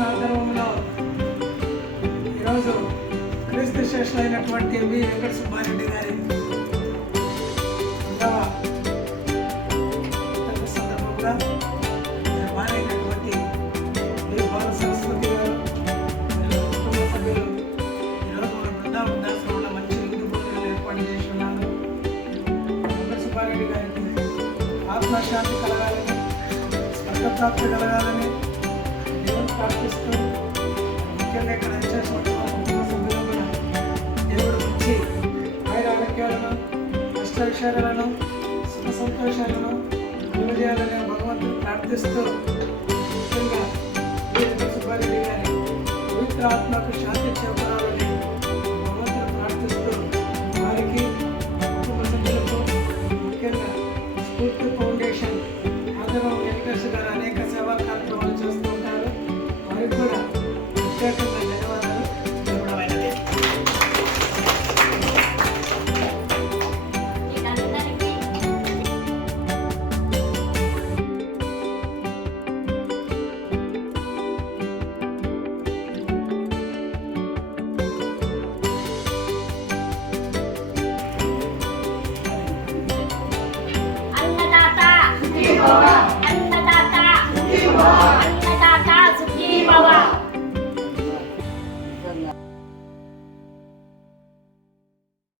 Foundation ఆధ్వర్యంలో ఈరోజు క్రీస్తు శేషులైనటువంటి వి వెంకట సుబ్బారెడ్డి గారి సందర్భంగా నిర్మాణమైనటువంటి వి బాల సరస్వతి గారు కుటుంబ సభ్యులు ఈరోజు మన బృందావనాశ్రమంలో మంచి విందు భోజనాలు ఏర్పాటు చేసి ఉన్నారు. వెంకట సుబ్బారెడ్డి గారికి ఆత్మశాంతి కలగాలని, స్వర్గప్రాప్తి కలగాలని దేవుని ప్రార్థిస్తూ, ముఖ్యంగా ఇక్కడ చేసినటువంటి కుటుంబ సభ్యులు కూడా దేవుడు మంచి ఆరోగ్యాలను, అష్టైశ్వర్యాలను, సుఖ సంతోషాలను కలుగజేయాలని భగవంతుడు ప్రార్థిస్తూ, ముఖ్యంగా వెంకట సుబ్బారెడ్డి గారి పవిత్ర ఆత్మకు శాంతి చేకూరాలని భగవంతుడు ప్రార్థిస్తూ, వారికి కుటుంబ సభ్యులకు ముఖ్యంగా స్ఫూర్తి ఫౌండేషన్ ఆధ్వర్యంలో వెంకటేశ్వర గారు